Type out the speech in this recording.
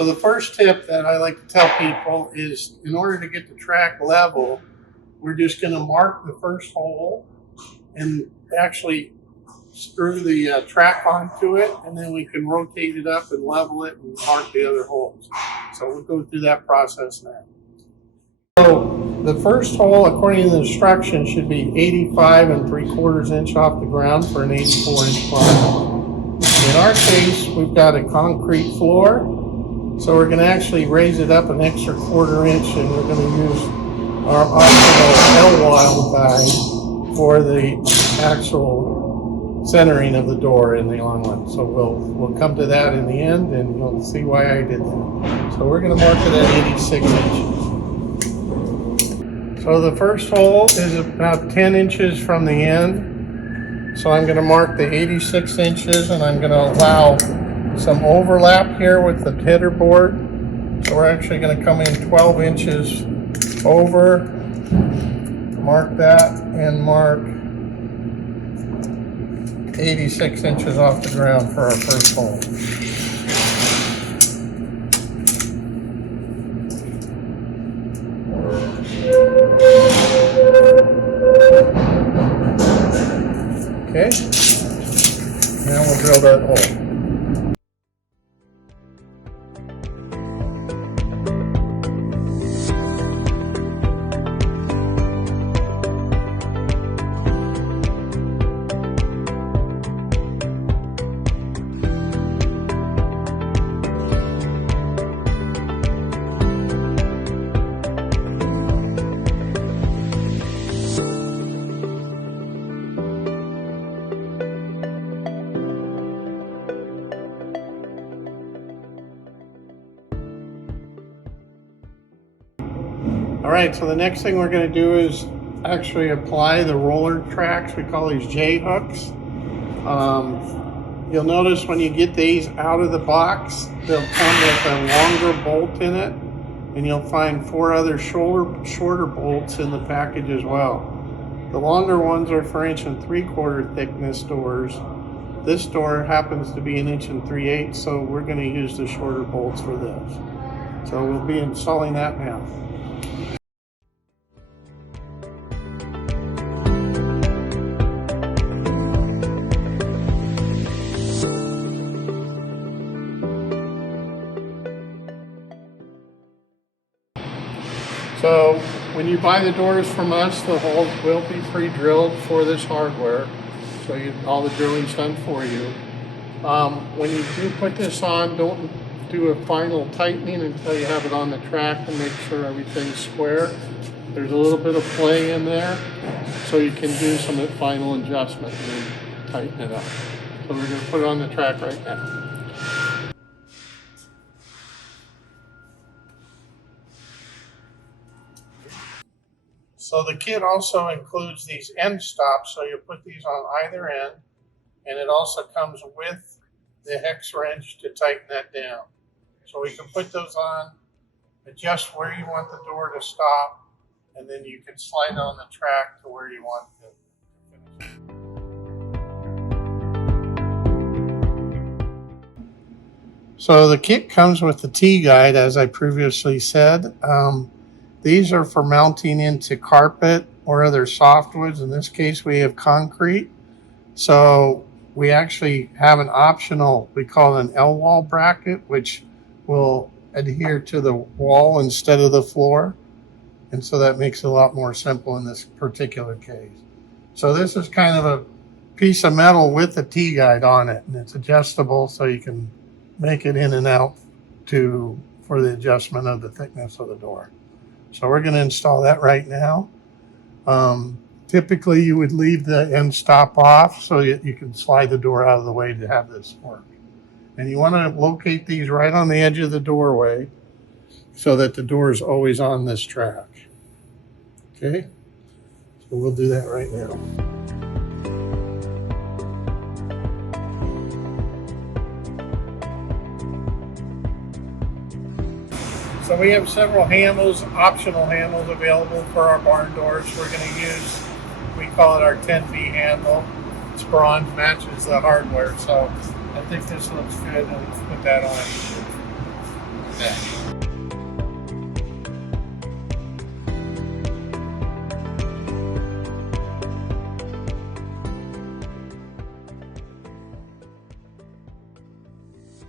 So the first tip that I like to tell people is, in order to get the track level, we're just going to mark the first hole and actually screw the track onto it, and then we can rotate it up and level it and mark the other holes. So we'll go through that process now. So the first hole, according to the instructions, should be 85 3/4 inch off the ground for an 84-inch climb. In our case, we've got a concrete floor, so we're going to actually raise it up an extra 1/4 inch, and we're going to use our optional L-wile guide for the actual centering of the door in the long one. So we'll come to that in the end, and you'll see why I did that. So we're going to mark it at 86 inches. So the first hole is about 10 inches from the end. So I'm going to mark the 86 inches, and I'm going to allow some overlap here with the header board. So we're actually going to come in 12 inches over, mark that, and mark 86 inches off the ground for our first hole. Okay, now we'll drill that hole. All right, so the next thing we're going to do is actually apply the roller tracks. We call these J-hooks. You'll notice when you get these out of the box, they'll come with a longer bolt in it, and you'll find 4 other shorter bolts in the package as well. The longer ones are for 1 3/4 thickness doors. This door happens to be 1 3/8, so we're going to use the shorter bolts for this. So we'll be installing that now. So when you buy the doors from us, the holes will be pre-drilled for this hardware. So all the drilling's done for you. When you do put this on, don't do a final tightening until you have it on the track and make sure everything's square. There's a little bit of play in there, so you can do some final adjustment and then tighten it up. So we're going to put it on the track right now. So the kit also includes these end stops, so you put these on either end, and it also comes with the hex wrench to tighten that down. So we can put those on, adjust where you want the door to stop, and then you can slide on the track to where you want to finish. So the kit comes with the T-guide, as I previously said. These are for mounting into carpet or other softwoods. In this case, we have concrete. So we actually have an optional, we call it an L-wall bracket, which will adhere to the wall instead of the floor. And so that makes it a lot more simple in this particular case. So this is kind of a piece of metal with a T-guide on it, and it's adjustable so you can make it in and out for the adjustment of the thickness of the door. So we're going to install that right now. Typically you would leave the end stop off so you can slide the door out of the way to have this work. And you want to locate these right on the edge of the doorway so that the door is always on this track. Okay, so we'll do that right now. So we have several handles, optional handles available for our barn doors. We're going to use, we call it our 10V handle. It's bronze, matches the hardware. So I think this looks good, and let's put that on. day.